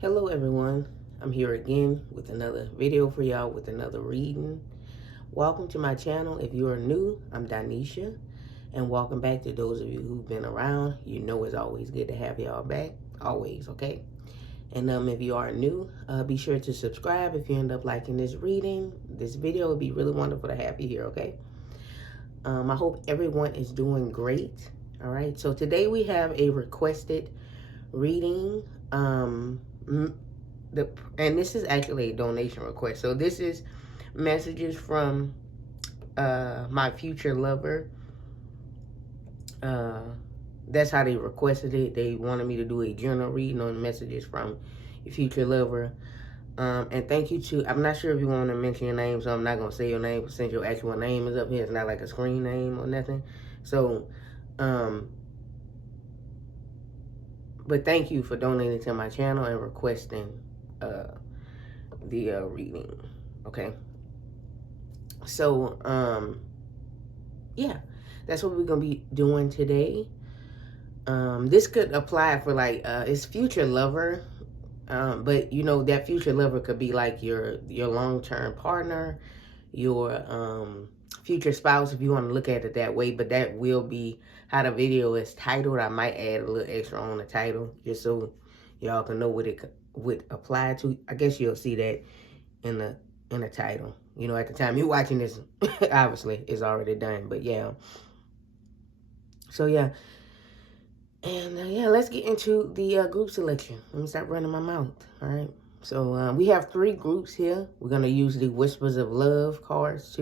Hello everyone, I'm here again with another video for y'all with another reading. Welcome to my channel. If you are new, I'm Donnescha, and welcome back to those of you who've been around. You know it's always good to have y'all back, always, okay? And if you are new, be sure to subscribe if you end up liking this reading. This video. It would be really wonderful to have you here, okay? I hope everyone is doing great, all right? So today we have a requested reading. And this is actually a donation request. So this is messages from my future lover. That's how they requested it. They wanted me to do a general reading on messages from your future lover. And thank you to, I'm not sure if you want to mention your name, so I'm not going to say your name, but since your actual name is up here, it's not like a screen name or nothing. So, but thank you for donating to my channel and requesting the reading, okay? So, yeah, that's what we're going to be doing today. This could apply for, like, it's future lover, but, you know, that future lover could be, like, your long-term partner, your future spouse, if you want to look at it that way, but that will be how the video is titled. I might add a little extra on the title just so y'all can know what it would apply to. I guess you'll see that in the title. You know, at the time you're watching this, obviously it's already done, but yeah. So yeah, and yeah, let's get into the group selection. Let me stop running my mouth. All right. So we have 3 groups here. We're gonna use the Whispers of Love cards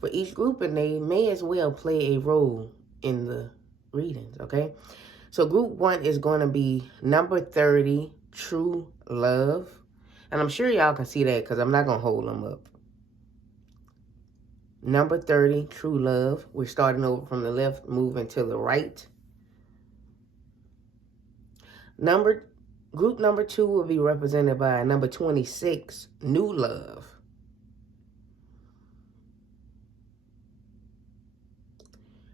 for each group, and they may as well play a role in the readings, okay? So group 1 is going to be number 30, True Love. And I'm sure y'all can see that because I'm not going to hold them up. Number 30, True Love. We're starting over from the left, moving to the right. Group number 2 will be represented by number 26, New Love.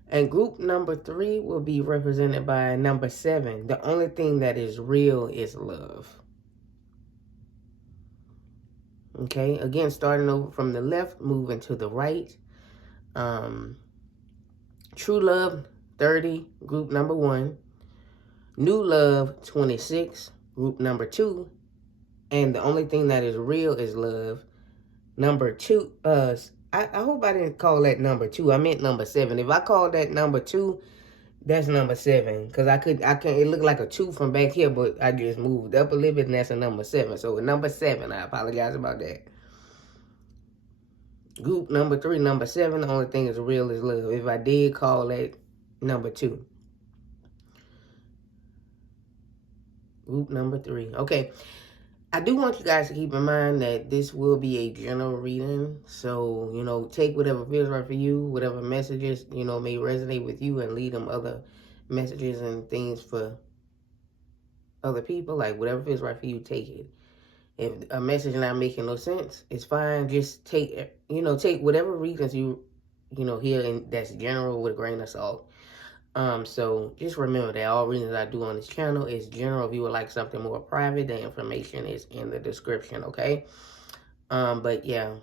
And group number 3 will be represented by number 7. The only thing that is real is love. Okay, again, starting over from the left, moving to the right. True Love, 30, group number 1. New Love, 26, group number 2. And the only thing that is real is love. Number 2, I hope I didn't call that number 2. I meant number 7. If I called that number 2, that's number 7. Because it looked like a 2 from back here, but I just moved up a little bit, and that's a number 7. So number 7, I apologize about that. Group number 3, number 7, the only thing is real is love. If I did call that number 2. Group number 3. Okay. I do want you guys to keep in mind that this will be a general reading. So, you know, take whatever feels right for you, whatever messages, you know, may resonate with you, and leave them other messages and things for other people. Like, whatever feels right for you, take it. If a message not making no sense, it's fine. Just take whatever reasons you hear, and that's general, with a grain of salt. So just remember that all reasons I do on this channel is general. If you would like something more private, the information is in the description, okay? But yeah,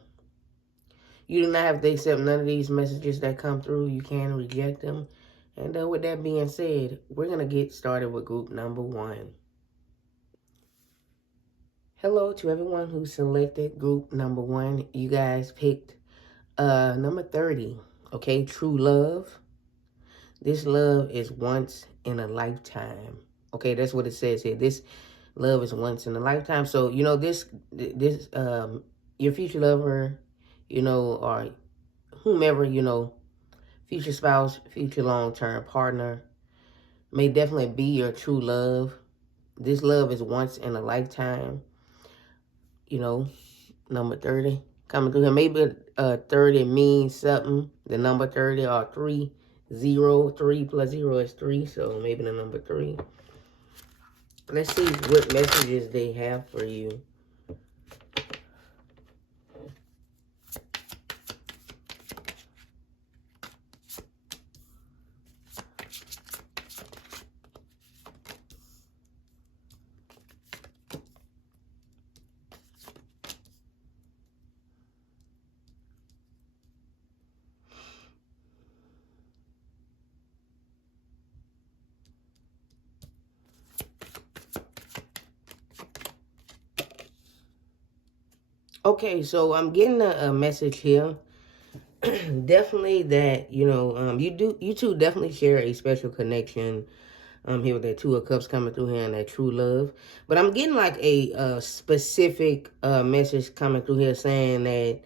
you do not have to accept none of these messages that come through. You can reject them. And with that being said, we're going to get started with group number 1. Hello to everyone who selected group number 1. You guys picked number 30, okay? True Love. This love is once in a lifetime. Okay, that's what it says here. This love is once in a lifetime. So, you know, your future lover, you know, or whomever, you know, future spouse, future long-term partner, may definitely be your true love. This love is once in a lifetime. You know, number 30 coming through here. Maybe 30 means something. The number 30 or 3. 3 plus 0 is 3, so maybe the number 3. Let's see what messages they have for you. Okay, so I'm getting a message here. Definitely that, you two definitely share a special connection. Here with that Two of Cups coming through here and that true love. But I'm getting like a specific message coming through here saying that,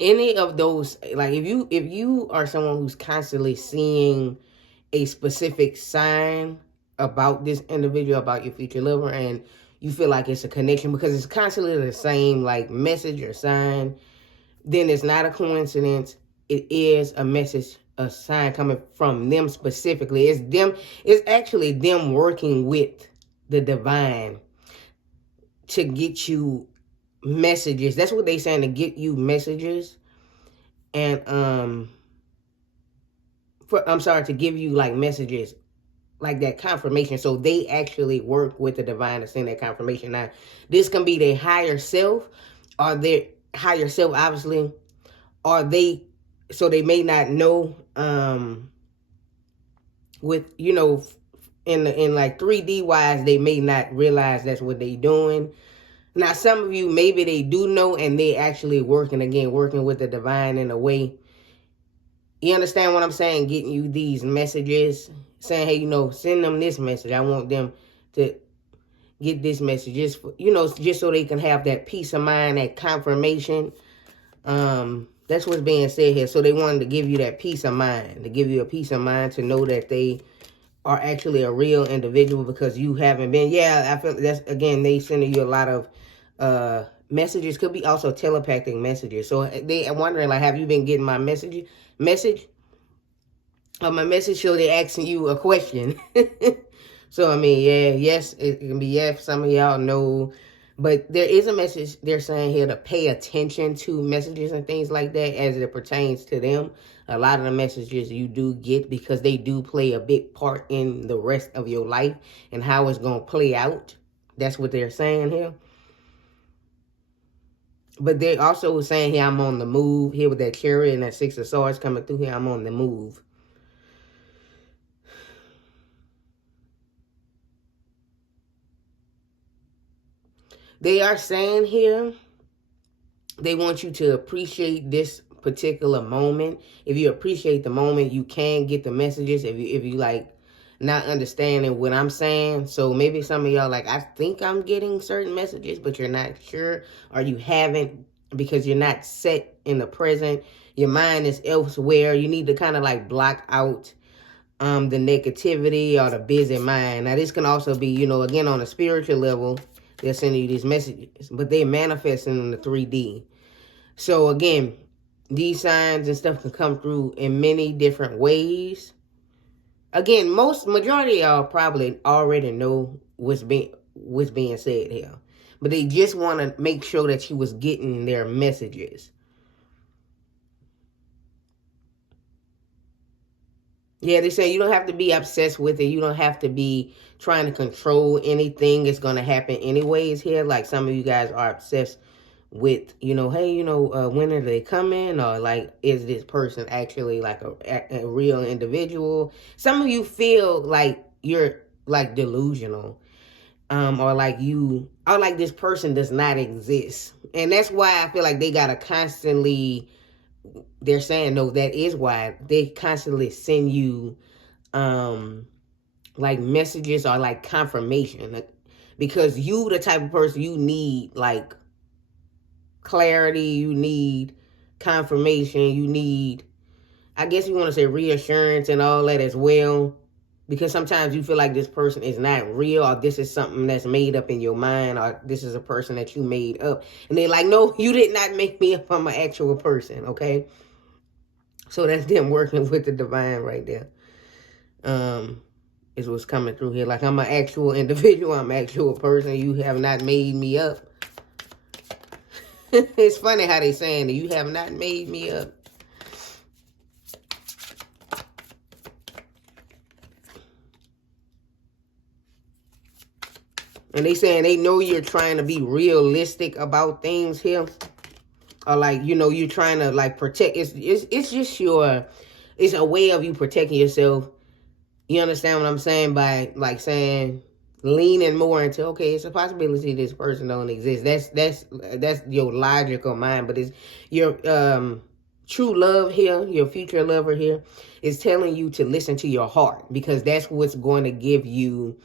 any of those, like if you are someone who's constantly seeing a specific sign about this individual, about your future lover, and you feel like it's a connection because it's constantly the same like message or sign, then it's not a coincidence. It is a message, a sign coming from them specifically. It's actually them working with the divine to get you messages. That's what they saying, to get you messages. And to give you like messages, like that confirmation. So they actually work with the divine to send that confirmation. Now, this can be their higher self, or their higher self, obviously, or so they may not know, with, in like 3D wise, they may not realize that's what they doing. Now, some of you, maybe they do know, and they actually working with the divine in a way. You understand what I'm saying? Getting you these messages, saying, hey, send them this message. I want them to get this message, just so they can have that peace of mind, that confirmation. That's what's being said here. So they wanted to give you that peace of mind, to know that they are actually a real individual, because you haven't been. Yeah, I feel that's, again, they sending you a lot of messages. Could be also telepathic messages. So they are wondering, like, have you been getting my message? My message show they asking you a question. So, I mean, yeah, yes, it can be yes. Some of y'all know. But there is a message they're saying here to pay attention to messages and things like that as it pertains to them. A lot of the messages you do get, because they do play a big part in the rest of your life and how it's going to play out. That's what they're saying here. But they also were saying here, I'm on the move. Here with that Chariot and that Six of Swords coming through here, I'm on the move. They are saying here, they want you to appreciate this particular moment. If you appreciate the moment, you can get the messages. If you like not understanding what I'm saying. So maybe some of y'all like, I think I'm getting certain messages, but you're not sure, or you haven't, because you're not set in the present. Your mind is elsewhere. You need to kind of like block out the negativity or the busy mind. Now, this can also be, again, on a spiritual level, they're sending you these messages, but they're manifesting in the 3D. So again, these signs and stuff can come through in many different ways. Again, majority of y'all probably already know what's being said here, but they just want to make sure that you was getting their messages. Yeah, they say you don't have to be obsessed with it. You don't have to be trying to control anything. It's going to happen anyways here. Like some of you guys are obsessed with, hey, when are they coming? Or like, is this person actually like a real individual? Some of you feel like you're like delusional. Or like this person does not exist. And that's why I feel like they got to constantly... They're saying, no, that is why they constantly send you like messages or like confirmation, because you the type of person, you need like clarity, you need confirmation, you need, I guess you want to say, reassurance and all that as well, because sometimes you feel like this person is not real, or this is something that's made up in your mind, or this is a person that you made up, and they're like, no, you did not make me up. I'm an actual person. Okay, so that's them working with the divine right there. Is what's coming through here. Like, I'm an actual individual. I'm an actual person. You have not made me up. It's funny how they saying that you have not made me up. And they saying they know you're trying to be realistic about things here. Or like, you're trying to like protect. It's just it's a way of you protecting yourself. You understand what I'm saying? By like saying, leaning more into, okay, it's a possibility this person don't exist. That's your logical mind, but it's your true love here, your future lover here, is telling you to listen to your heart, because that's what's going to give you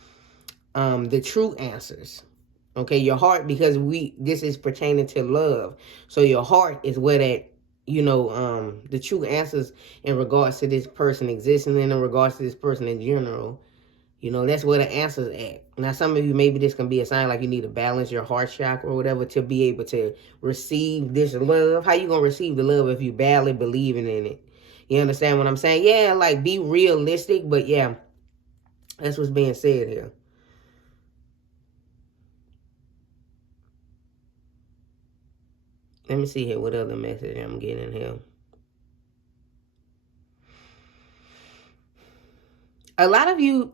the true answers. Okay, your heart, because this is pertaining to love. So your heart is where that, the true answers in regards to this person existing and in regards to this person in general. That's where the answer's at. Now, some of you, maybe this can be a sign like you need to balance your heart chakra or whatever to be able to receive this love. How you going to receive the love if you barely believing in it? You understand what I'm saying? Yeah, like, be realistic, but yeah, that's what's being said here. Let me see here what other message I'm getting here. A lot of you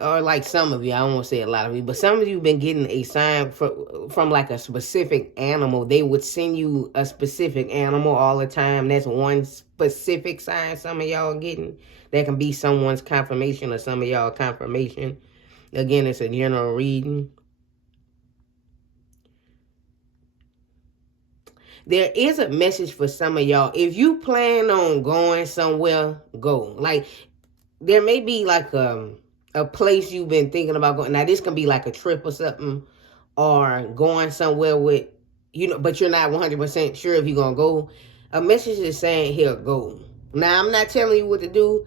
or like some of you, I don't want to say a lot of you, but some of you been getting a sign from like a specific animal. They would send you a specific animal all the time. That's one specific sign some of y'all are getting. That can be someone's confirmation or some of y'all confirmation. Again, it's a general reading. There is a message for some of y'all. If you plan on going somewhere, go. Like, there may be like a place you've been thinking about going. Now, this can be like a trip or something, or going somewhere with, but you're not 100% sure if you're going to go. A message is saying, here, go. Now, I'm not telling you what to do.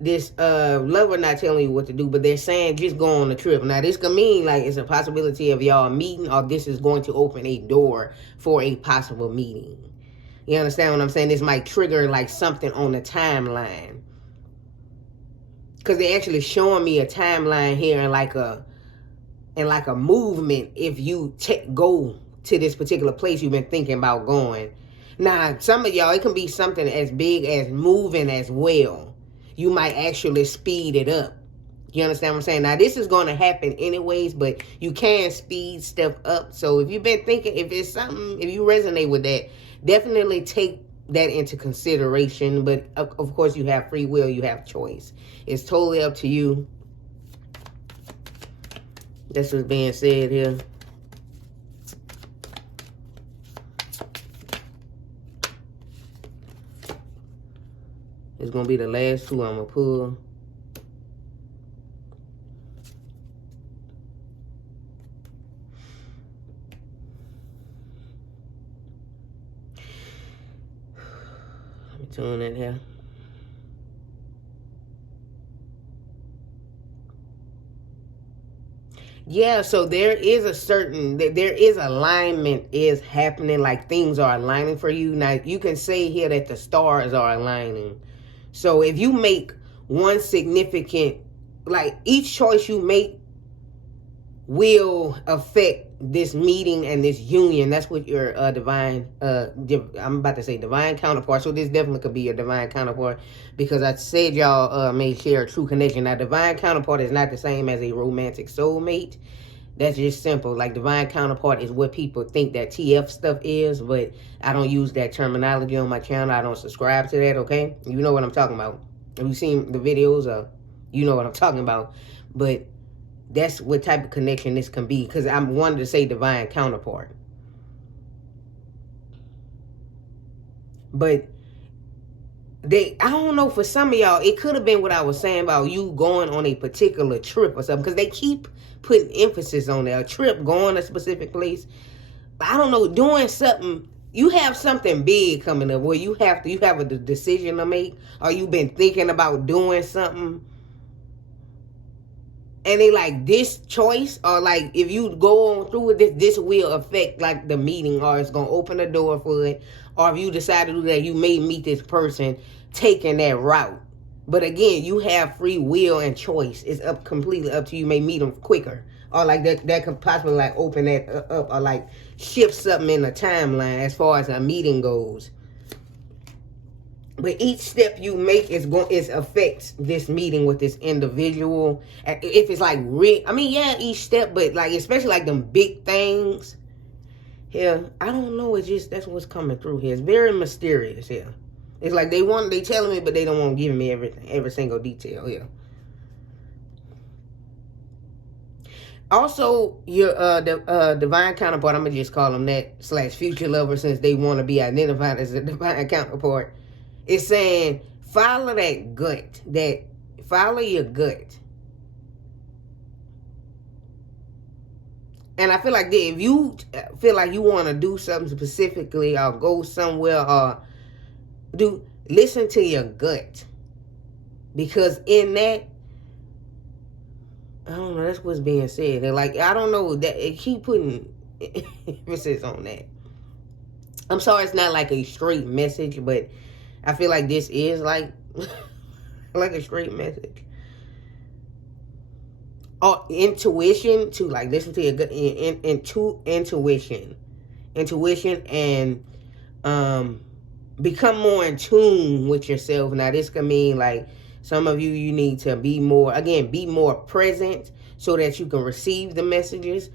This lover not telling you what to do, but they're saying just go on the trip. Now, this could mean like it's a possibility of y'all meeting, or this is going to open a door for a possible meeting. You understand what I'm saying? This might trigger like something on the timeline, because they're actually showing me a timeline here and like a movement. If you go to this particular place you've been thinking about going. Now, some of y'all, it can be something as big as moving as well. You might actually speed it up. You understand what I'm saying? Now, this is going to happen anyways, but you can speed stuff up. So if you've been thinking, if it's something, if you resonate with that, definitely take that into consideration. But of course, you have free will, you have choice. It's totally up to you. That's what's being said here. It's going to be the last two I'm going to pull. Let me tune in here. Yeah, so there is alignment is happening, like things are aligning for you. Now, you can say here that the stars are aligning. So if you make one significant, like each choice you make will affect this meeting and this union. That's what your divine, I'm about to say divine counterpart. So this definitely could be your divine counterpart, because I said y'all may share a true connection. Now, divine counterpart is not the same as a romantic soulmate. That's just simple. Like, divine counterpart is what people think that TF stuff is, but I don't use that terminology on my channel. I don't subscribe to that, okay? You know what I'm talking about. Have you seen the videos? You know what I'm talking about. But that's what type of connection this can be, because I wanted to say divine counterpart. But I don't know, for some of y'all, it could have been what I was saying about you going on a particular trip or something, because they keep putting emphasis on that. A trip, going to a specific place. I don't know, doing something. You have something big coming up where you have a decision to make, or you've been thinking about doing something. And they like, this choice, or like, if you go on through with this will affect like the meeting, or it's going to open the door for it. Or if you decide to do that, you may meet this person taking that route. But again, you have free will and choice. It's completely up to you. You may meet them quicker. Or like that could possibly like open that up, or like shift something in the timeline as far as a meeting goes. But each step you make is affects this meeting with this individual. If it's like each step, but like especially like them big things. Here, I don't know. It's just that's what's coming through here. It's very mysterious here. It's like they telling me, but they don't want to give me everything, every single detail here. Also, your divine counterpart, I'm going to just call them that, / future lover, since they want to be identified as a divine counterpart, is saying follow that gut. Follow your gut. And I feel like that if you feel like you want to do something specifically or go somewhere or listen to your gut. Because in that, I don't know, that's what's being said. They're like, I don't know, that it keep putting emphasis on that. I'm sorry it's not like a straight message, but I feel like this is like like a straight message. Or intuition, to like listen to your gut, intuition and become more in tune with yourself. Now this can mean like some of you need to be more present so that you can receive the messages.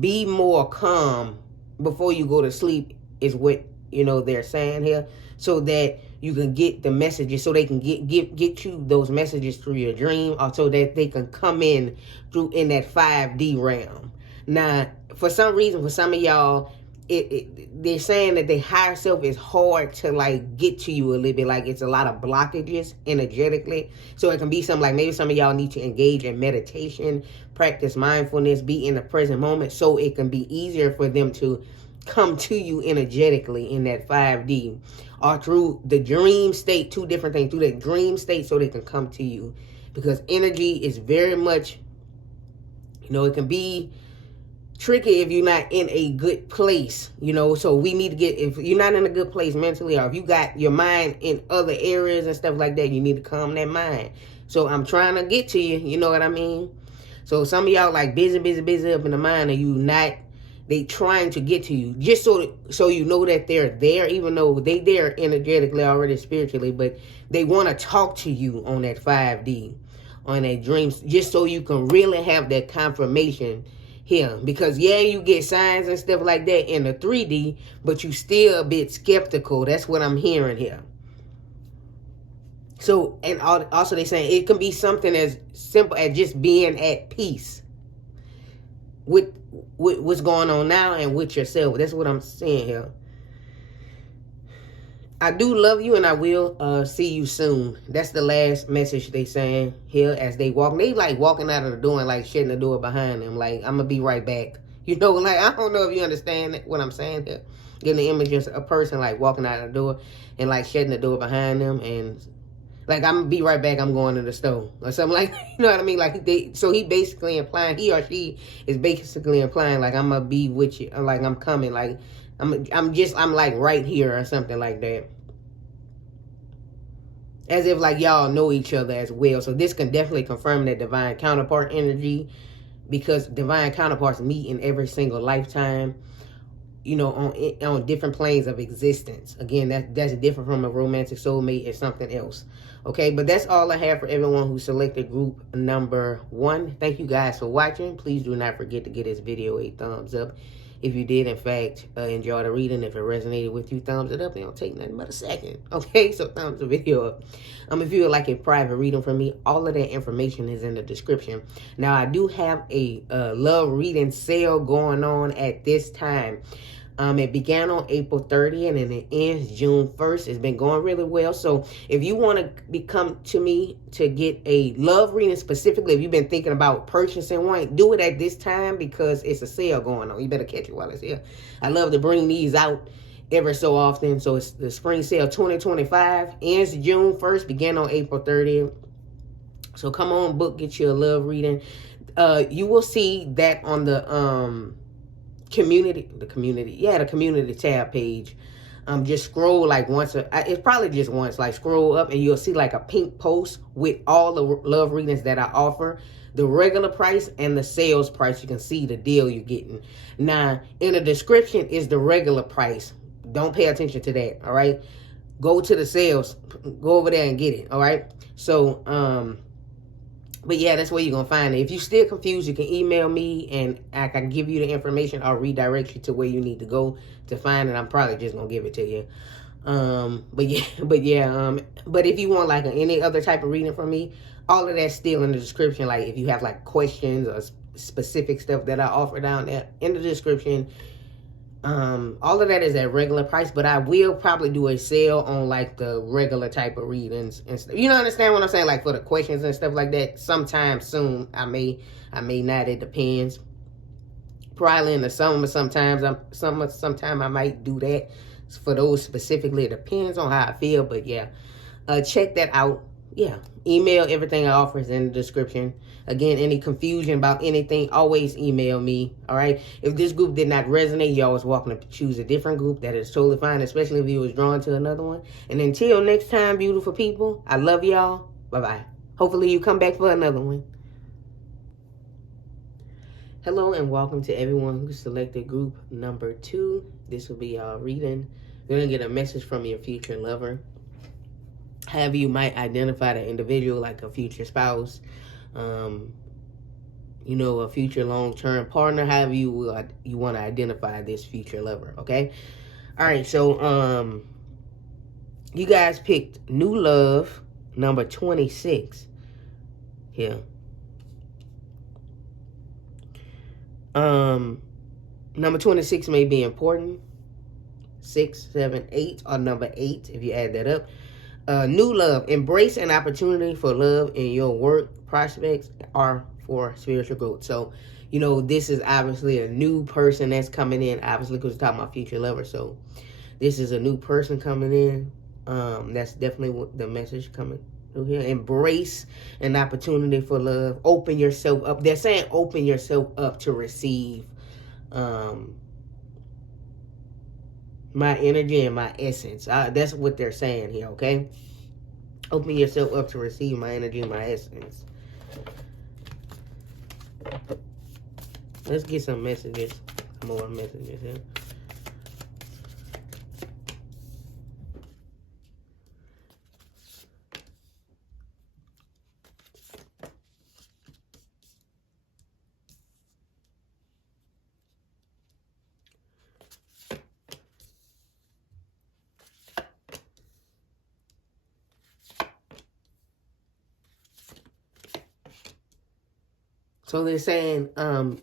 Be more calm before you go to sleep is what they're saying here, so that you can get the messages, so they can get you those messages through your dream, or so that they can come in that 5D realm. Now, for some reason, for some of y'all, they're saying that the higher self is hard to like get to you a little bit, like it's a lot of blockages energetically. So it can be something like maybe some of y'all need to engage in meditation, practice mindfulness, be in the present moment, so it can be easier for them to come to you energetically in that 5D, or through the dream state. Two different things, through that dream state, so they can come to you, because energy is very much, it can be tricky if you're not in a good place, so we need to if you're not in a good place mentally, or if you got your mind in other areas and stuff like that, you need to calm that mind. So I'm trying to get to you, you know what I mean? So some of y'all like busy up in the mind, and they trying to get to you, just so you know that they're there, even though they there energetically already, spiritually, but they want to talk to you on that 5D, on that dreams, just so you can really have that confirmation here. Because you get signs and stuff like that in the 3D, but you still a bit skeptical. That's what I'm hearing here. So, and also they saying it can be something as simple as just being at peace with what's going on now and with yourself. That's what I'm saying here. I do love you, and I will see you soon. That's the last message they saying here as they walk. They like walking out of the door and like shutting the door behind them. Like, I'm gonna be right back. Like, I don't know if you understand what I'm saying here. Getting the image of a person like walking out of the door and like shutting the door behind them, and like, I'm gonna be right back, I'm going to the store or something like that. You know what I mean? Like, he basically implying, he or she is basically implying like, I'm gonna be with you, like I'm coming, like I'm like right here or something like that. As if like y'all know each other as well. So this can definitely confirm that divine counterpart energy, because divine counterparts meet in every single lifetime, on different planes of existence. Again, that's different from a romantic soulmate. It's something else. Okay, but that's all I have for everyone who selected group number 1. Thank you guys for watching. Please do not forget to give this video a thumbs up. If you did, in fact, enjoy the reading. If it resonated with you, thumbs it up. It don't take nothing but a second. Okay, so thumbs the video up. If you would like a private reading from me, all of that information is in the description. Now, I do have a love reading sale going on at this time. It began on April 30th and it ends June 1st. It's been going really well. So if you want to come to me to get a love reading specifically, if you've been thinking about purchasing one, do it at this time, because it's a sale going on. You better catch it while it's here. I love to bring these out ever so often. So it's the spring sale 2025, ends June 1st, began on April 30th. So come on, book, get you a love reading. You will see that on the the community tab page. Just scroll like once, it's probably just once, like scroll up and you'll see like a pink post with all the love readings that I offer, the regular price and the sales price. You can see the deal you're getting. Now, in the description is the regular price. Don't pay attention to that, all right? Go to the sales, go over there and get it, all right? So, but yeah, that's where you're going to find it. If you're still confused, you can email me and I can give you the information. I'll redirect you to where you need to go to find it. I'm probably just going to give it to you. But if you want like any other type of reading from me, all of that's still in the description. Like if you have like questions or specific stuff that I offer down there in the description. All of that is at regular price, but I will probably do a sale on like the regular type of readings and stuff. You know, understand what I'm saying? Like for the questions and stuff like that. Sometime soon, I may not. It depends. Probably in the summer. Sometime I might do that. For those specifically, it depends on how I feel. But yeah, check that out. Yeah, email, everything I offer is in the description. Again, any confusion about anything, always email me, all right? If this group did not resonate, you're always welcome to choose a different group. That is totally fine, especially if you was drawn to another one. And until next time, beautiful people, I love y'all. Bye-bye. Hopefully you come back for another one. Hello and welcome to everyone who selected group number 2. This will be y'all reading. You're going to get a message from your future lover. However, you might identify the individual like a future spouse, you know, a future long-term partner. However, you want to identify this future lover. Okay. All right. So, you guys picked New Love, number 26. Here. Number 26 may be important. 6, 7, 8, or number 8 if you add that up. New love. Embrace an opportunity for love in your work prospects are for spiritual growth. So, you know, this is obviously a new person that's coming in, obviously, because we're talking about future lovers. So, this is a new person coming in. That's definitely what the message coming through here. Embrace an opportunity for love. Open yourself up. They're saying open yourself up to receive my energy and my essence. That's what they're saying here, okay? Open yourself up to receive my energy and my essence. Let's get some messages. More messages here. So they're saying,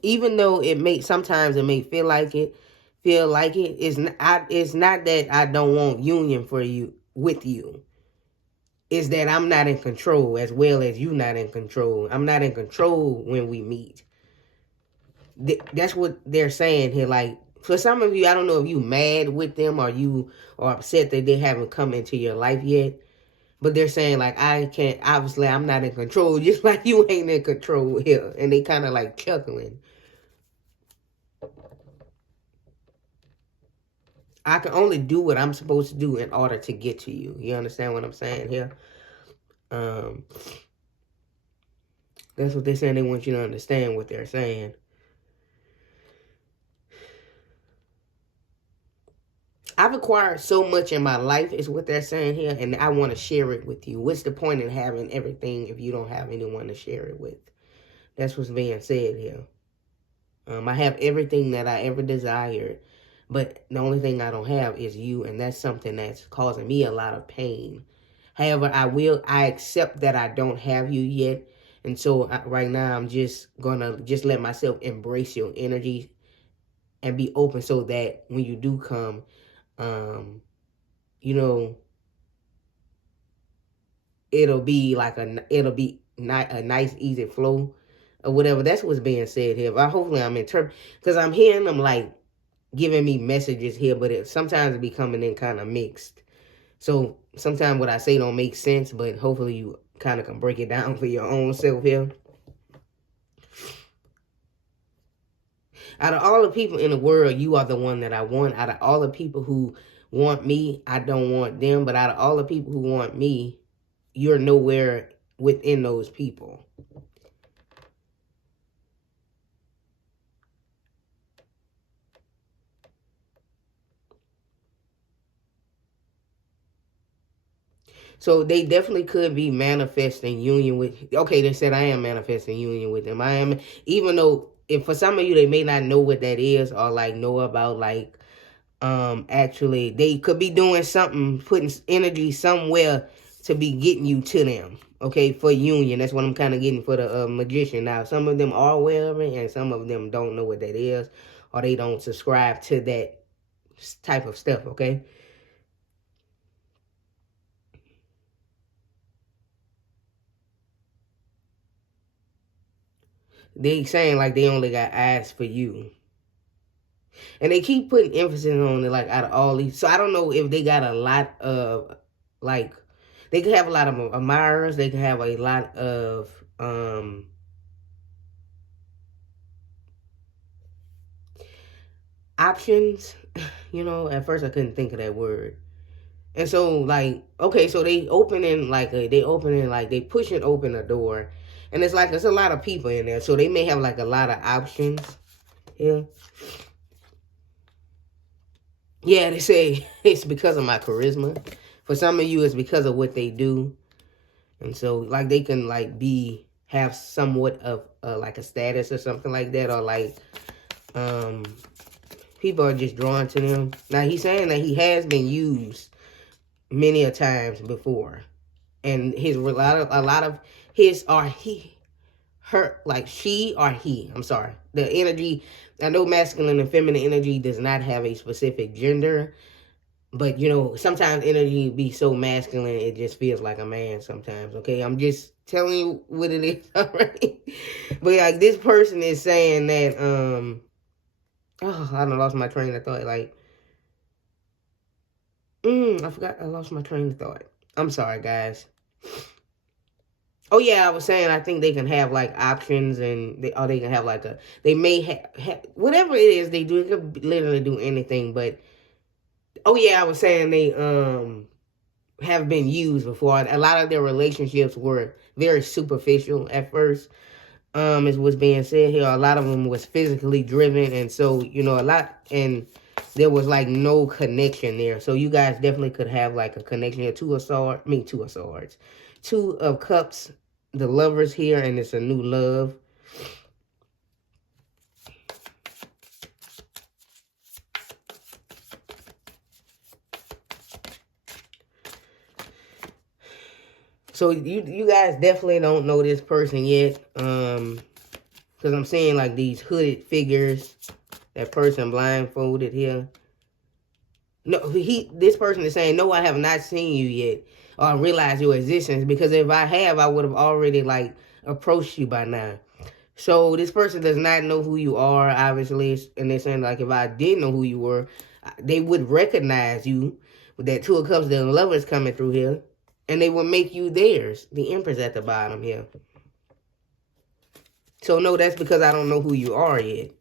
even though sometimes it may feel like it, it's not that I don't want union with you. It's that I'm not in control as well as you not in control. I'm not in control when we meet. That's what they're saying here. Like, for some of you, I don't know if you mad with them or you are upset that they haven't come into your life yet. But they're saying, like, obviously, I'm not in control, just like you ain't in control here. And they kind of, like, chuckling. I can only do what I'm supposed to do in order to get to you. You understand what I'm saying here? That's what they're saying. They want you to understand what they're saying. I've acquired so much in my life is what they're saying here, and I want to share it with you. What's the point in having everything if you don't have anyone to share it with? That's what's being said here. I have everything that I ever desired, but the only thing I don't have is you, and that's something that's causing me a lot of pain. However, I accept that I don't have you yet, and so right now I'm just gonna let myself embrace your energy and be open so that when you do come, you know, it'll be not a nice, easy flow or whatever. That's what's being said here. But hopefully I'm interpreting, because I'm hearing them like giving me messages here, but sometimes it be coming in kind of mixed. So sometimes what I say don't make sense, but hopefully you kind of can break it down for your own self here. Out of all the people in the world, you are the one that I want. Out of all the people who want me, I don't want them. But out of all the people who want me, you're nowhere within those people. So they definitely could be manifesting union with, okay, they said I am manifesting union with them. I am, even though, if for some of you, they may not know what that is or like know about like, actually, they could be doing something, putting energy somewhere to be getting you to them. Okay, for union. That's what I'm kind of getting for the magician. Now, some of them are aware of it, and some of them don't know what that is, or they don't subscribe to that type of stuff, okay? They saying like they only got eyes for you. And they keep putting emphasis on it, like out of all these. So I don't know if they got a lot of, like, they could have a lot of admirers. They could have a lot of options. You know, at first I couldn't think of that word. And so, like, okay, so they pushing open a door, and it's like there's a lot of people in there, so they may have like a lot of options. Yeah, yeah. They say it's because of my charisma. For some of you, it's because of what they do, and so like they can like have somewhat of like a status or something like that, or like people are just drawn to them. Now he's saying that he has been used many a times before, and a lot of his or he her like she or he, I'm sorry, the energy. I know masculine and feminine energy does not have a specific gender, but you know sometimes energy be so masculine it just feels like a man sometimes. Okay, I'm just telling you what it is. All right, but like this person is saying that oh, I done lost my train of thought. Like I forgot, I lost my train of thought. I'm sorry, guys. Oh yeah, I was saying I think they can have like options, and they can have like they may have whatever it is they do. They could literally do anything. But oh yeah, I was saying they have been used before. A lot of their relationships were very superficial at first. Is what's being said here. A lot of them was physically driven, and so you know a lot, and there was like no connection there. So you guys definitely could have like a connection here. Two of swords, two of cups, the lovers here, and it's a new love. So you guys definitely don't know this person yet, because I'm seeing like these hooded figures. That person blindfolded here. No, this person is saying, no, I have not seen you yet, or realized your existence, because if I have, I would have already like approached you by now. So this person does not know who you are, obviously, and they're saying like if I did know who you were, they would recognize you with that Two of Cups, the lovers coming through here, and they would make you theirs. The Empress at the bottom here. So no, that's because I don't know who you are yet.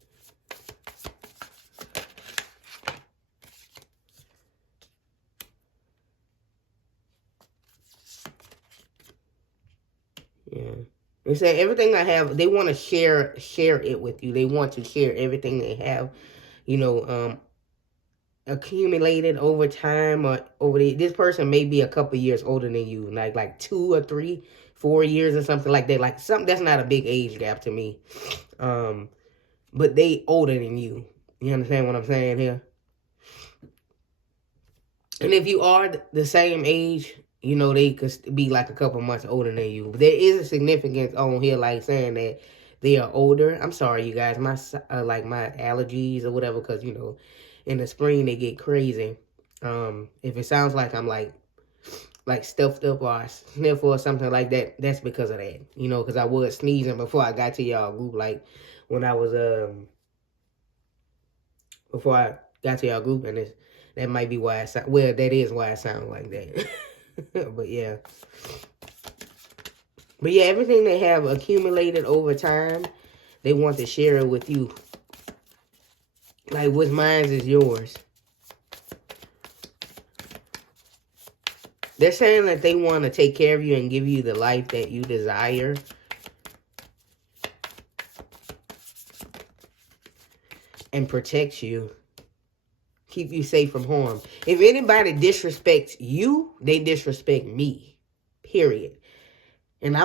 Yeah. They say everything I have, they want to share it with you. They want to share everything they have, you know, accumulated over time, or this person may be a couple years older than you, like 2 or 3, 4 years or something like that. Like something that's not a big age gap to me. But they older than you. You understand what I'm saying here? And if you are the same age, you know, they could be like a couple months older than you. But there is a significance on here, like saying that they are older. I'm sorry, you guys. My like my allergies or whatever, because you know, in the spring they get crazy. If it sounds like I'm like stuffed up or sniffle or something like that, that's because of that. You know, because I was sneezing before I got to y'all group. Like when I was before I got to y'all group, and that might be why that is why it sounds like that. But yeah. But yeah, everything they have accumulated over time, they want to share it with you. Like what's mine is yours. They're saying that they want to take care of you and give you the life that you desire. And protect you. Keep you safe from harm. If anybody disrespects you, they disrespect me. Period. And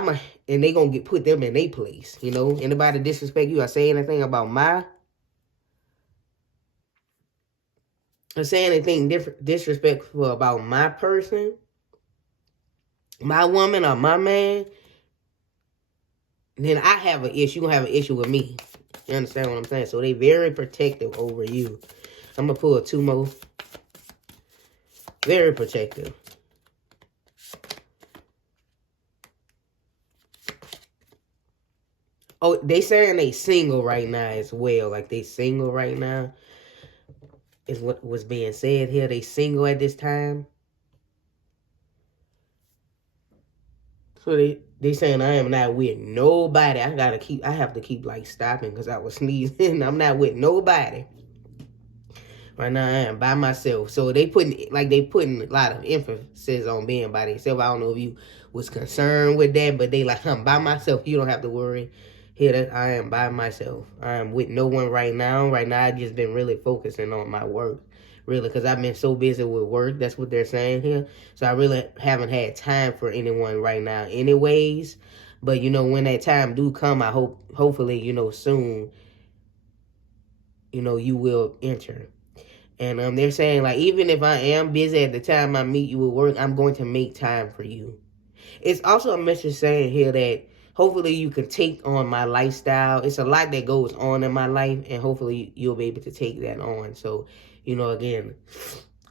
they gonna put them in their place. You know, anybody disrespect you or say anything about or say anything disrespectful about my person, my woman or my man, then I have an issue. You're going to have an issue with me. You understand what I'm saying? So they very protective over you. I'm going to pull 2 more. Very protective. Oh, they saying they single right now as well. Like they single right now is what was being said here. They single at this time. So they saying I am not with nobody. I have to keep like stopping because I was sneezing. I'm not with nobody. Right now I am by myself. So they putting a lot of emphasis on being by themselves. I don't know if you was concerned with that, but they like, I'm by myself. You don't have to worry. Here that I am by myself. I am with no one right now. Right now I just been really focusing on my work. Really, because I've been so busy with work. That's what they're saying here. So I really haven't had time for anyone right now anyways. But, you know, when that time do come, I hopefully, you know, soon, you know, you will enter. And they're saying, like, even if I am busy at the time I meet you at work, I'm going to make time for you. It's also a message saying here that hopefully you can take on my lifestyle. It's a lot that goes on in my life, and hopefully you'll be able to take that on. So, you know, again,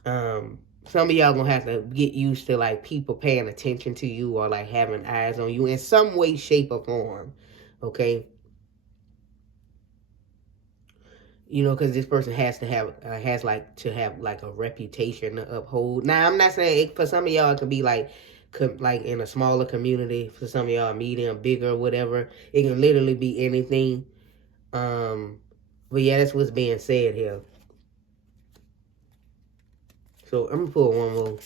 some of y'all gonna have to get used to, like, people paying attention to you or, like, having eyes on you in some way, shape, or form, okay? You know, because this person has to have, like, a reputation to uphold. Now, I'm not saying, for some of y'all, it could be, like in a smaller community. For some of y'all, medium, bigger, whatever. It can literally be anything. But yeah, that's what's being said here. So I'm gonna pull 1 more.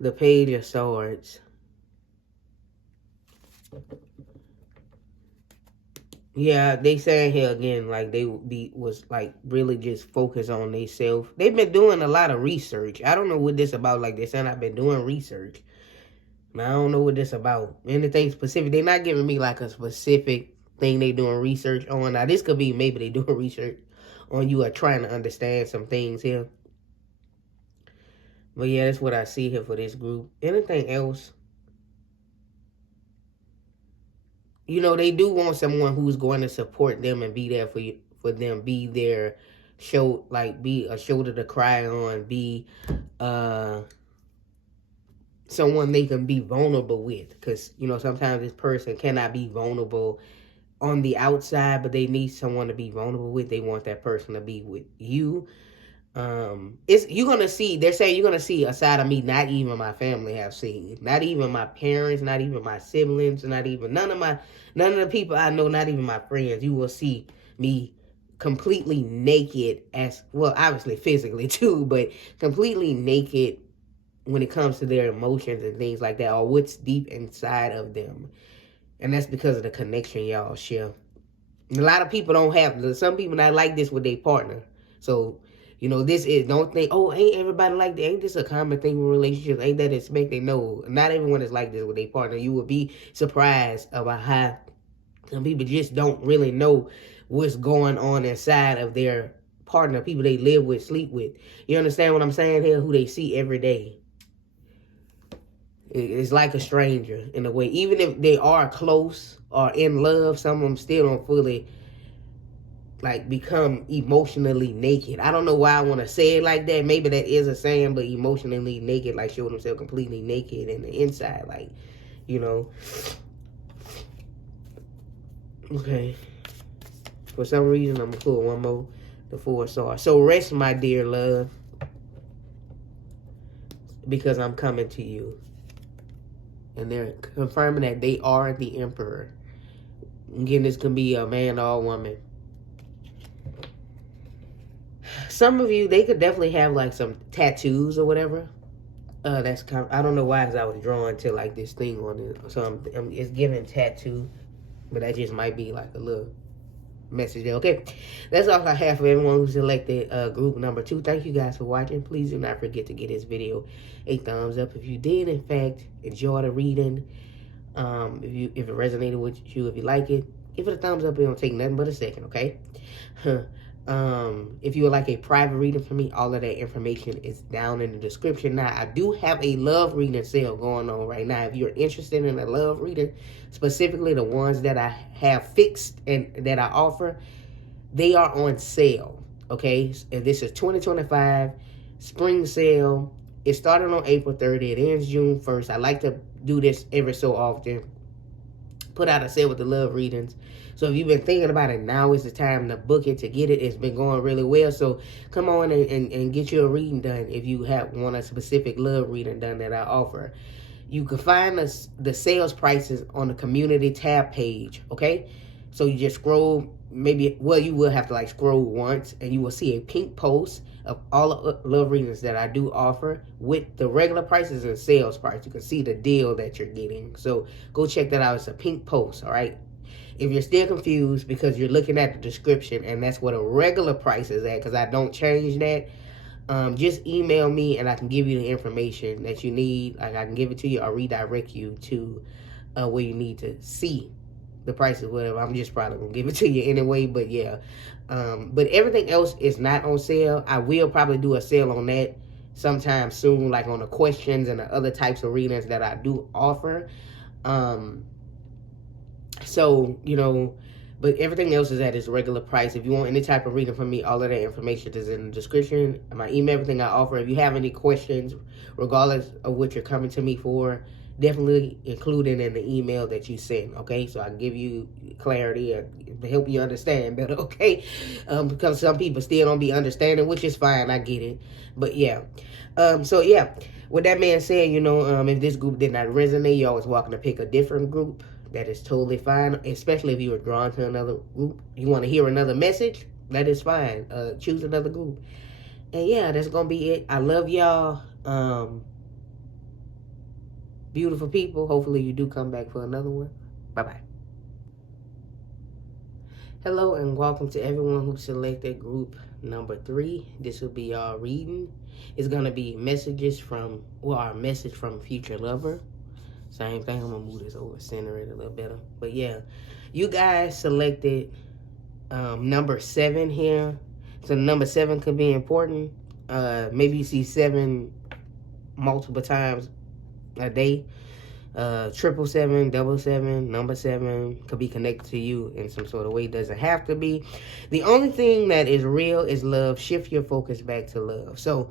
The Page of Swords. Yeah, they saying here again, like they was like really just focused on themselves. They've been doing a lot of research. I don't know what this about. Like they saying I've been doing research. Now I don't know what this about. Anything specific. They're not giving me like a specific thing they doing research on. Now this could be maybe they doing research on you or trying to understand some things here. But yeah, that's what I see here for this group. Anything else? You know, they do want someone who's going to support them and be there for them, be their be a shoulder to cry on, be someone they can be vulnerable with. Because, you know, sometimes this person cannot be vulnerable on the outside, but they need someone to be vulnerable with. They want that person to be with you. You're gonna see, they're saying you're gonna see a side of me not even my family have seen, not even my parents, not even my siblings, not even none of the people I know, not even my friends. You will see me completely naked, as well, obviously physically too, but completely naked when it comes to their emotions and things like that, or what's deep inside of them. And that's because of the connection y'all share. A lot of people don't have, some people not like this with their partner. So, you know, don't think, oh, ain't everybody like that? Ain't this a common thing with relationships? Ain't that expected? No, not everyone is like this with their partner. You will be surprised about how some people just don't really know what's going on inside of their partner, people they live with, sleep with. You understand what I'm saying here? Who they see every day. It's like a stranger in a way. Even if they are close or in love, some of them still don't fully like become emotionally naked. I don't know why I want to say it like that. Maybe that is a saying, but emotionally naked, like show themselves completely naked in the inside, like, you know. Okay. For some reason, I'm gonna pull 1 more. The 4 Swords. So rest, my dear love, because I'm coming to you. And they're confirming that they are the Emperor. Again, this can be a man or a woman. Some of you, they could definitely have like some tattoos or whatever. That's kind of, I don't know why, because I was drawn to like this thing on it. So it's giving tattoo, but that just might be like a little message there. Okay, that's all I have for everyone who selected group number 2. Thank you guys for watching. Please do not forget to give this video a thumbs up if you did in fact enjoy the reading. If it resonated with you, if you like it, give it a thumbs up. It don't take nothing but a second. Okay. If you would like a private reading from me, all of that information is down in the description. Now, I do have a love reading sale going on right now. If you're interested in a love reading, specifically the ones that I have fixed and that I offer, they are on sale. Okay, and this is 2025 spring sale. It started on April 30th. It ends June 1st. I like to do this every so often. Put out a sale with the love readings. So if you've been thinking about it, now is the time to book it, to get it. It's been going really well. So come on and get you a reading done if you want a specific love reading done that I offer. You can find the sales prices on the community tab page, okay? So you just scroll, you will have to scroll once, and you will see a pink post of all the love readings that I do offer with the regular prices and sales price. You can see the deal that you're getting. So go check that out. It's a pink post, all right? If you're still confused because you're looking at the description and that's what a regular price is at, because I don't change that, just email me and I can give you the information that you need. I can give it to you or redirect you to where you need to see the prices, whatever. I'm just probably going to give it to you anyway, but yeah. But everything else is not on sale. I will probably do a sale on that sometime soon, like on the questions and the other types of readings that I do offer. So, but everything else is at its regular price. If you want any type of reading from me, all of that information is in the description. My email, everything I offer. If you have any questions, regardless of what you're coming to me for, definitely include it in the email that you send, okay? So I can give you clarity and help you understand better, okay? Because some people still don't be understanding, which is fine. I get it. But yeah. So yeah, with that being said, if this group did not resonate, you're always welcome to pick a different group. That is totally fine, especially if you were drawn to another group. You want to hear another message? That is fine. Choose another group. And yeah, that's going to be it. I love y'all. Beautiful people. Hopefully you do come back for another one. Bye-bye. Hello and welcome to everyone who selected group number 3. This will be our reading. It's going to be messages from, our message from future lover. Same thing. I'm going to move this over, center it a little better. But yeah, you guys selected number 7 here. So number 7 could be important. Maybe you see 7 multiple times a day. 777, 777, number 7 could be connected to you in some sort of way. Doesn't have to be. The only thing that is real is love. Shift your focus back to love. So,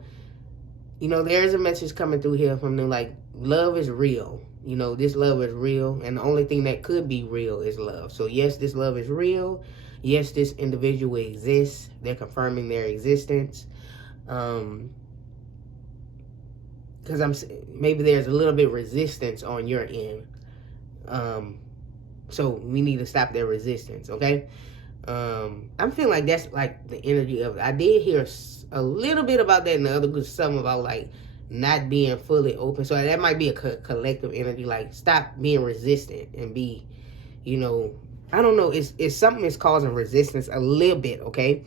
there's a message coming through here from them, love is real. This love is real, and the only thing that could be real is love. So yes, this love is real. Yes, this individual exists. They're confirming their existence. Because maybe there's a little bit of resistance on your end. So we need to stop their resistance, okay? I'm feeling like that's the energy of it. I did hear a little bit about that in the other group, something about not being fully open. So that might be a collective energy, stop being resistant and be, I don't know, it's something that's causing resistance a little bit, okay?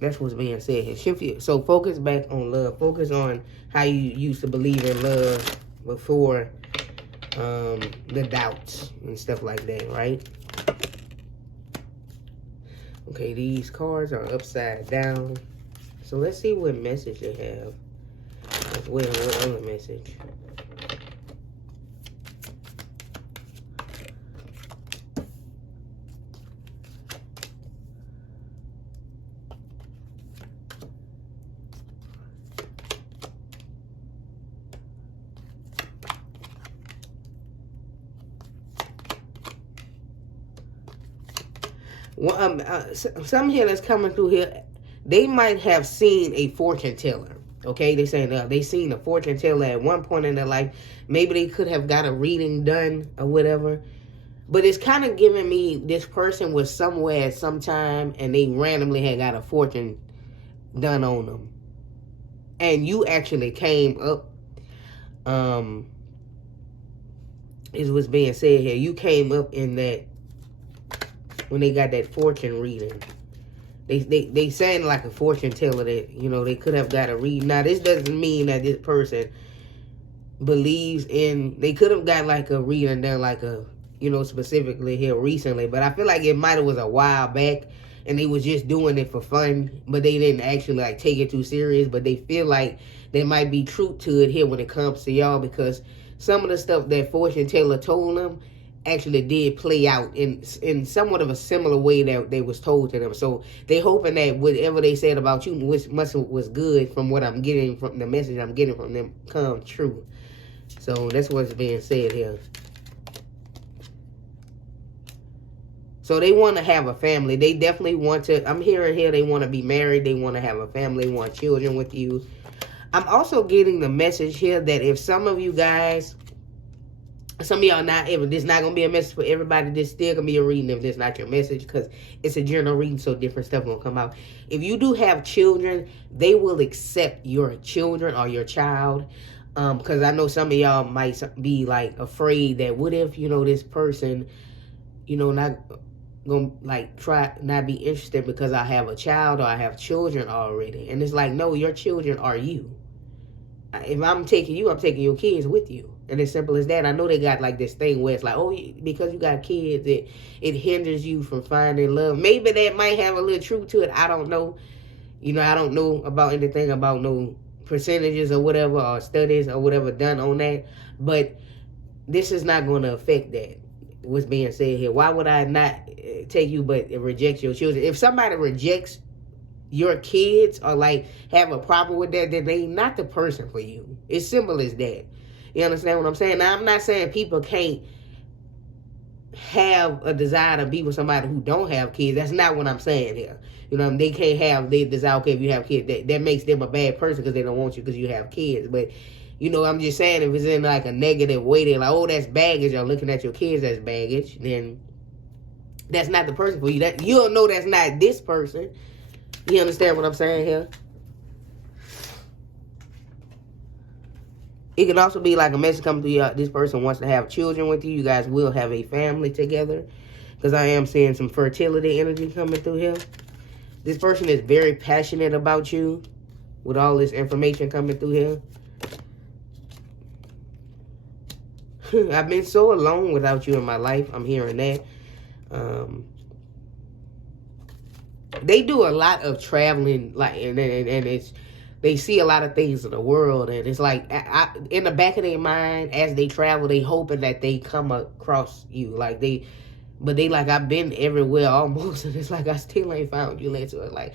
That's what's being said here. So focus back on love. Focus on how you used to believe in love before the doubts and stuff like that, right? Okay, these cards are upside down. So let's see what message they have. Let's wait on what other message. Some here that's coming through here, they might have seen a fortune teller. Okay, they saying they seen a fortune teller at one point in their life. Maybe they could have got a reading done or whatever. But it's kind of giving me this person was somewhere at some time and they randomly had got a fortune done on them. And you actually came up, is what's being said here. You came up in that, when they got that fortune reading. They saying like a fortune teller that, they could have got a reading. Now, this doesn't mean that this person believes in, they could have got like a reading done, like a you know, specifically here recently, but I feel like it might have was a while back and they was just doing it for fun, but they didn't actually like take it too serious. But they feel like there might be truth to it here when it comes to y'all, because some of the stuff that fortune teller told them actually did play out in somewhat of a similar way that they was told to them. So they hoping that whatever they said about you, which must was good from what I'm getting from the message I'm getting from them, come true. So that's what's being said here. So they want to have a family. They definitely want to, I'm hearing here, they want to be married. They want to have a family, they want children with you. I'm also getting the message here that if some of you guys, some of y'all not ever, this not going to be a message for everybody. This still going to be a reading if this not your message, because it's a general reading, so different stuff going to come out. If you do have children, they will accept your children or your child. Because I know some of y'all might be like afraid that what if, you know, this person, you know, not gonna like try not be interested because I have a child or I have children already. And it's like, no, your children are you. If I'm taking you, I'm taking your kids with you. And as simple as that. I know they got like this thing where it's like, oh, because you got kids, it hinders you from finding love. Maybe that might have a little truth to it. I don't know. You know, I don't know about anything about no percentages or whatever, or studies or whatever done on that. But this is not going to affect that. What's being said here. Why would I not take you but reject your children? If somebody rejects your kids or like have a problem with that, then they not the person for you. It's simple as that. You understand what I'm saying? Now, I'm not saying people can't have a desire to be with somebody who don't have kids. That's not what I'm saying here. You know, they can't have their desire, okay, if you have kids, that makes them a bad person because they don't want you because you have kids. But you know, I'm just saying, if it's in like a negative way, they're like, oh, that's baggage, or looking at your kids as baggage, then that's not the person for you. That you'll know that's not this person. You understand what I'm saying here? It can also be like a message coming to you. This person wants to have children with you. You guys will have a family together. Because I am seeing some fertility energy coming through here. This person is very passionate about you with all this information coming through here. I've been so alone without you in my life. I'm hearing that. They do a lot of traveling, like, and it's, they see a lot of things in the world, and it's like in the back of their mind as they travel, they hoping that they come across you, like but they like, I've been everywhere almost, and it's like I still ain't found you. So it's like,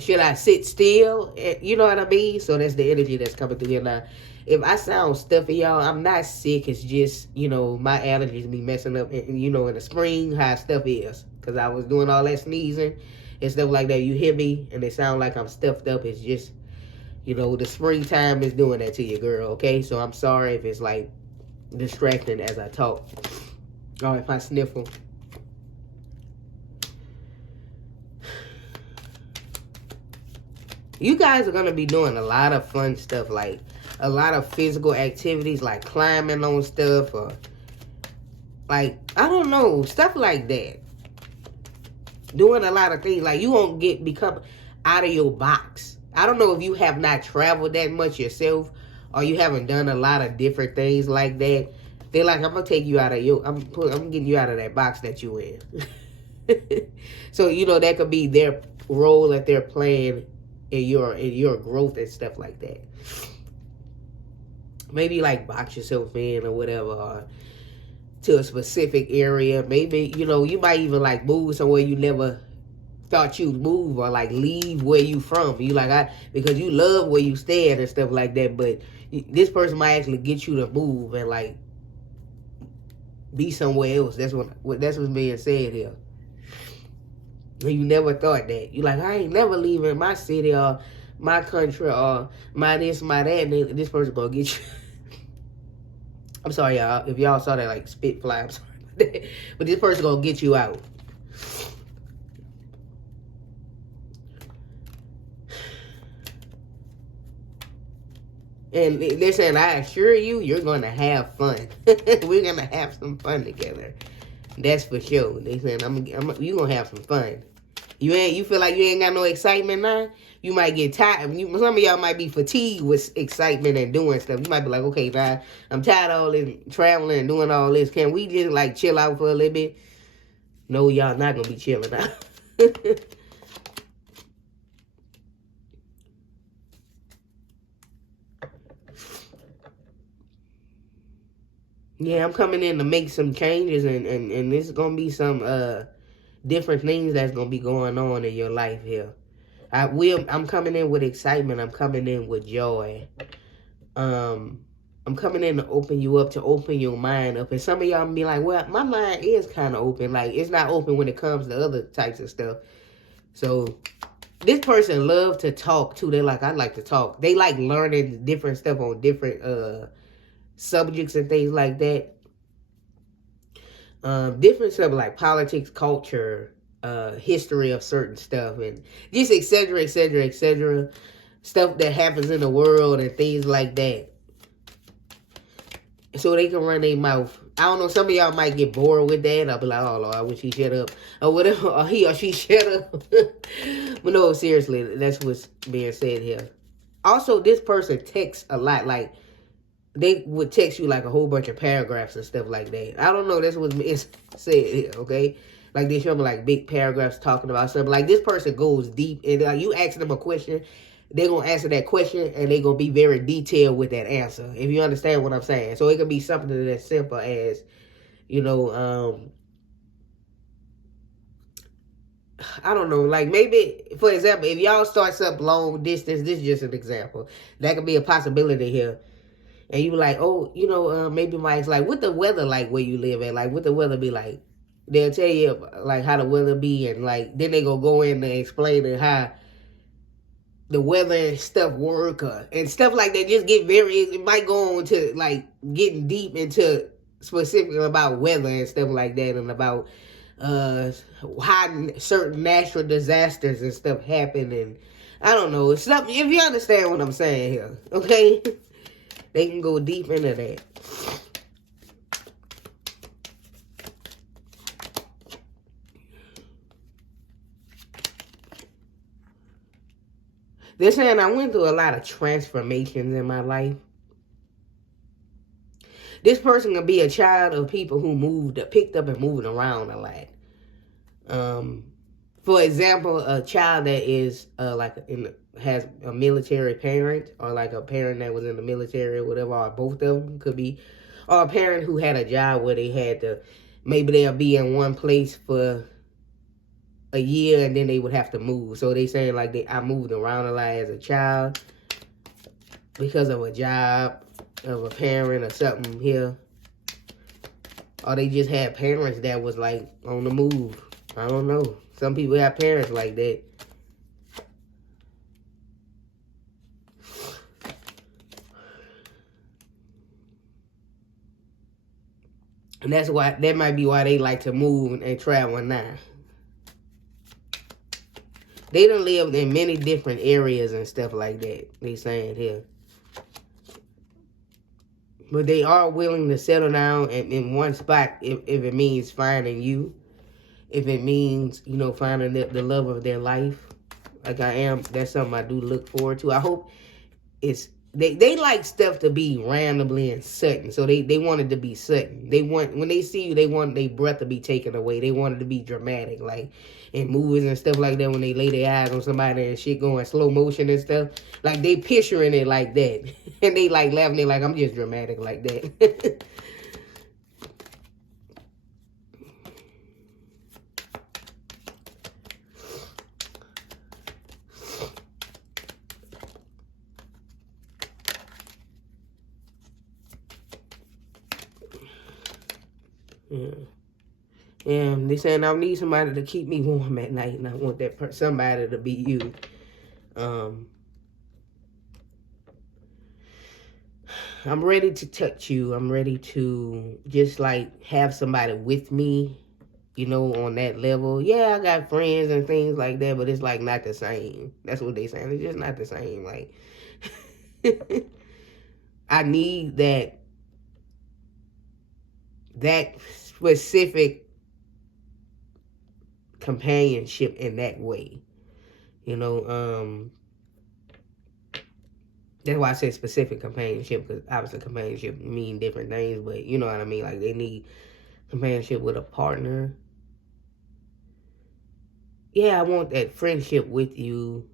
should I sit still? You know what I mean? So that's the energy that's coming through here now. If I sound stuffy, y'all, I'm not sick. It's just, you know, my allergies be messing up. And, you know, in the spring, how stuff is. Because I was doing all that sneezing and stuff like that. You hear me and it sound like I'm stuffed up. It's just, you know, the springtime is doing that to you, girl, okay? So I'm sorry if it's, like, distracting as I talk. Or if I sniffle. You guys are going to be doing a lot of fun stuff, like a lot of physical activities, like climbing on stuff, or like, I don't know, stuff like that. Doing a lot of things, like you won't become out of your box. I don't know if you have not traveled that much yourself, or you haven't done a lot of different things like that. They're like, I'm gonna take you out of I'm getting you out of that box that you in. So, you know, that could be their role that they're playing in your growth and stuff like that. Maybe like box yourself in or whatever, or to a specific area. Maybe, you know, you might even like move somewhere you never thought you'd move, or like leave where you from. You like, because you love where you stay at and stuff like that. But this person might actually get you to move and like be somewhere else. That's what's being said here. And you never thought that. You like, I ain't never leaving my city or my country or my this, my that, and then this person gonna get you. I'm sorry, y'all. If y'all saw that like spit fly, I'm sorry about that. But this person gonna get you out. And they're saying, I assure you, you're gonna have fun. We're gonna have some fun together. That's for sure. They saying, you gonna have some fun. You feel like you ain't got no excitement now? You might get tired. Some of y'all might be fatigued with excitement and doing stuff. You might be like, okay, now I'm tired of all this traveling and doing all this. Can we just like chill out for a little bit? No, y'all not gonna be chilling out. Yeah, I'm coming in to make some changes, and this is gonna be some different things that's gonna be going on in your life here. I'm coming in with excitement. I'm coming in with joy. I'm coming in to open you up, to open your mind up. And some of y'all be like, well, my mind is kind of open. Like, it's not open when it comes to other types of stuff. So this person love to talk too. They like, I like to talk. They like learning different stuff on different subjects and things like that. Different stuff like politics, culture, history of certain stuff, and just etc., etc., etc. Stuff that happens in the world and things like that. So they can run their mouth. I don't know, some of y'all might get bored with that. I'll be like, oh Lord, I wish he shut up. Or whatever, or he or she shut up. But no, seriously, that's what's being said here. Also, this person texts a lot. Like, they would text you like a whole bunch of paragraphs and stuff like that. I don't know, that's what's being said here, okay? Like, they show me like big paragraphs talking about something. Like, this person goes deep, and like, you ask them a question, they're going to answer that question, and they're going to be very detailed with that answer, if you understand what I'm saying. So it could be something that's simple as, you know, I don't know, like maybe, for example, if y'all starts up long distance, this is just an example. That could be a possibility here. And you be like, oh, you know, maybe Mike's like, what the weather like where you live at? Like, what the weather be like? They'll tell you, like, how the weather be, and, like, then they go in and explain it, how the weather and stuff work, and stuff like that. Just get it might go on to, like, getting deep into specifically about weather and stuff like that, and about how certain natural disasters and stuff happen, and I don't know. It's something, if you understand what I'm saying here, okay? They can go deep into that. They're saying I went through a lot of transformations in my life. This person can be a child of people who picked up and moved around a lot. For example, a child that is has a military parent, or like a parent that was in the military or whatever, or both of them could be, or a parent who had a job where they had to, maybe they'll be in one place for a year and then they would have to move. So they saying like I moved around a lot as a child because of a job, of a parent or something here. Or they just had parents that was like on the move. I don't know. Some people have parents like that. And that might be why they like to move and travel now. They done lived in many different areas and stuff like that, they saying here. But they are willing to settle down in one spot if it means finding you. If it means, you know, finding the love of their life. Like I am, that's something I do look forward to. I hope it's, they like stuff to be randomly and sudden. So they want it to be sudden. When they see you, they want their breath to be taken away. They want it to be dramatic. Like in movies and stuff like that, when they lay their eyes on somebody and shit going slow motion and stuff. Like they picturing it like that. And they like laughing. They like, I'm just dramatic like that. Yeah. And they saying I need somebody to keep me warm at night, and I want that somebody to be you. I'm ready to touch you. I'm ready to just like have somebody with me, you know, on that level. Yeah, I got friends and things like that, but it's like not the same. That's what they saying. It's just not the same. Like I need that specific companionship in that way. You know, That's why I said specific companionship, because obviously companionship mean different things, but you know what I mean? Like, they need companionship with a partner. Yeah, I want that friendship with you,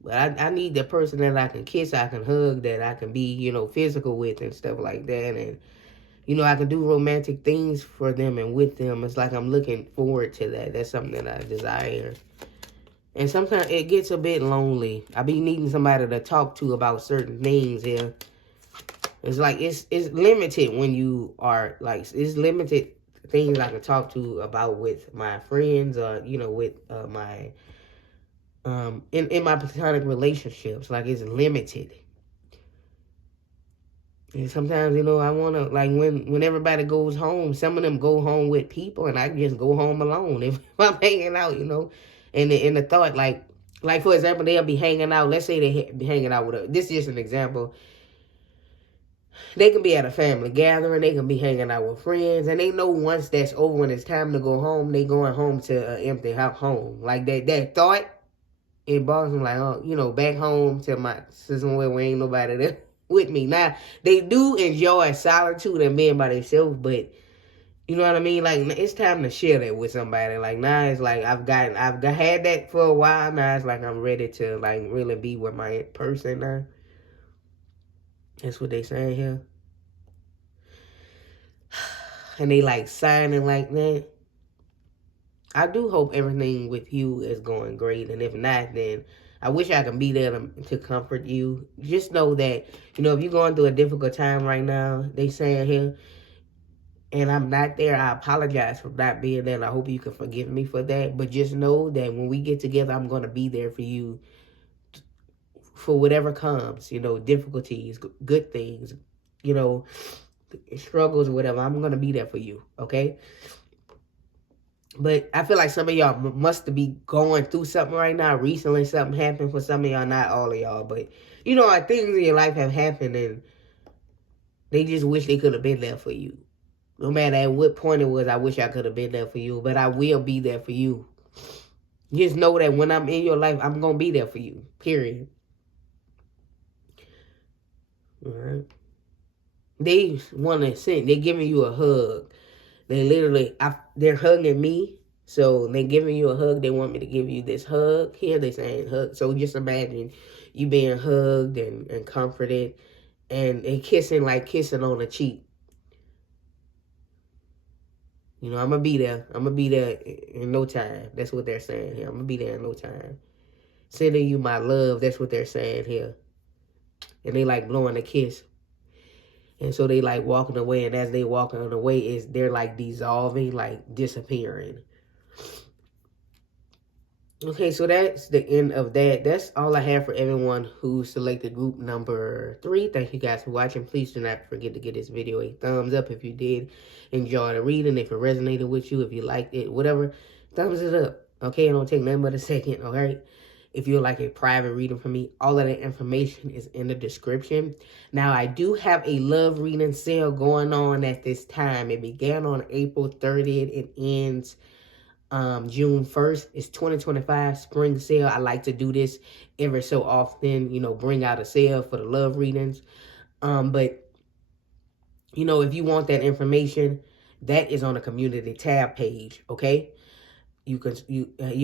but I need that person that I can kiss, I can hug, that I can be, physical with and stuff like that. And, I can do romantic things for them and with them. It's like I'm looking forward to that. That's something that I desire. And sometimes it gets a bit lonely. I be needing somebody to talk to about certain things here. It's like it's limited when you are like, it's limited things I can talk to about with my friends, or with my in my platonic relationships. Like, it's limited. And sometimes, I want to, like, when everybody goes home, some of them go home with people, and I just go home alone if I'm hanging out, And the thought, like, for example, they'll be hanging out. Let's say they be hanging out with this is just an example. They can be at a family gathering. They can be hanging out with friends. And they know once that's over, when it's time to go home, they going home to an empty home. Like, that thought, it bothers me. Like, back home to somewhere where ain't nobody there with me. Now, they do enjoy solitude and being by themselves, but you know what I mean? Like, it's time to share that with somebody. Like, now it's like I've had that for a while. Now it's like I'm ready to, like, really be with my person now. That's what they saying here. And they like signing like that. I do hope everything with you is going great. And if not, then I wish I could be there to comfort you. Just know that, if you're going through a difficult time right now, they saying here, and I'm not there, I apologize for not being there, and I hope you can forgive me for that. But just know that when we get together, I'm going to be there for you for whatever comes, difficulties, good things, struggles or whatever. I'm going to be there for you, okay? But I feel like some of y'all must be going through something right now. Recently, something happened for some of y'all, not all of y'all. But, things in your life have happened, and they just wish they could have been there for you. No matter at what point it was, I wish I could have been there for you. But I will be there for you. Just know that when I'm in your life, I'm going to be there for you. Period. All right? They want to send. They're giving you a hug. They literally, they're hugging me. So they're giving you a hug. They want me to give you this hug. Here they saying hug. So just imagine you being hugged and comforted. And kissing, like kissing on the cheek. I'm going to be there. I'm going to be there in no time. That's what they're saying here. I'm going to be there in no time. Sending you my love. That's what they're saying here. And they like blowing a kiss. And so they like walking away. And as they walking away, they're like dissolving, like disappearing. Okay, so that's the end of that. That's all I have for everyone who selected group number 3. Thank you guys for watching. Please do not forget to give this video a thumbs up if you did enjoy the reading, if it resonated with you, if you liked it, whatever. Thumbs it up. Okay, it don't take nothing but a second, all right? If you'd like a private reading from me, all of that information is in the description. Now, I do have a love reading sale going on at this time. It began on April 30th. It ends June 1st. It's 2025 spring sale. I like to do this every so often, bring out a sale for the love readings. But, if you want that information, that is on the community tab page, okay? You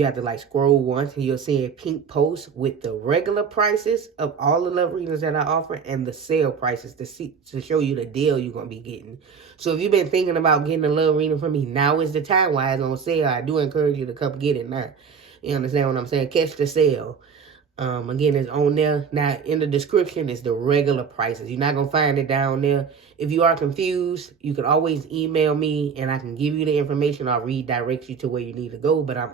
have to like scroll once and you'll see a pink post with the regular prices of all the love readings that I offer and the sale prices to show you the deal you're going to be getting. So if you've been thinking about getting a love reading from me, now is the time while it's on sale. I do encourage you to come get it now. You understand what I'm saying? Catch the sale. Again, it's on there. Now, in the description is the regular prices. You're not going to find it down there. If you are confused, you can always email me and I can give you the information. I'll redirect you to where you need to go. But I'll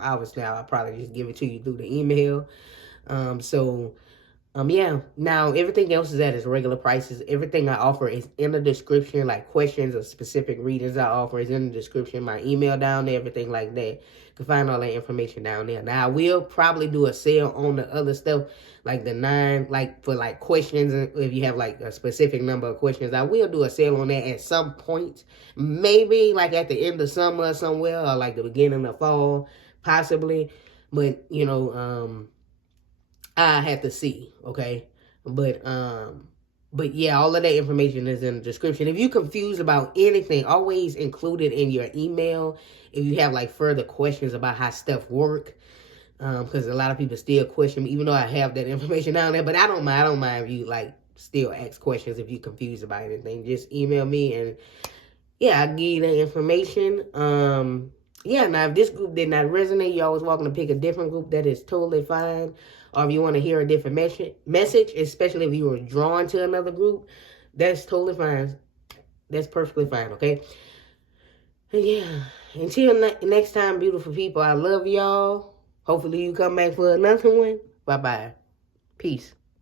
probably just give it to you through the email. Yeah. Now, everything else is at its regular prices. Everything I offer is in the description. Like questions or specific readings I offer is in the description. My email down there, everything like that. You can find all that information down there. Now, I will probably do a sale on the other stuff, like the 9, like for like questions. If you have like a specific number of questions, I will do a sale on that at some point. Maybe like at the end of summer or somewhere, or like the beginning of fall, possibly. But, I have to see, okay? But yeah, all of that information is in the description. If you're confused about anything, always include it in your email. If you have like further questions about how stuff work, because a lot of people still question me, even though I have that information down there. But I don't mind. I don't mind if you like still ask questions if you're confused about anything. Just email me and yeah, I'll give you that information. Yeah, now if this group did not resonate, you're always welcome to pick a different group. That is totally fine. Or if you want to hear a different message, especially if you were drawn to another group, that's totally fine. That's perfectly fine, okay? And yeah, until next time, beautiful people, I love y'all. Hopefully you come back for another one. Bye-bye. Peace.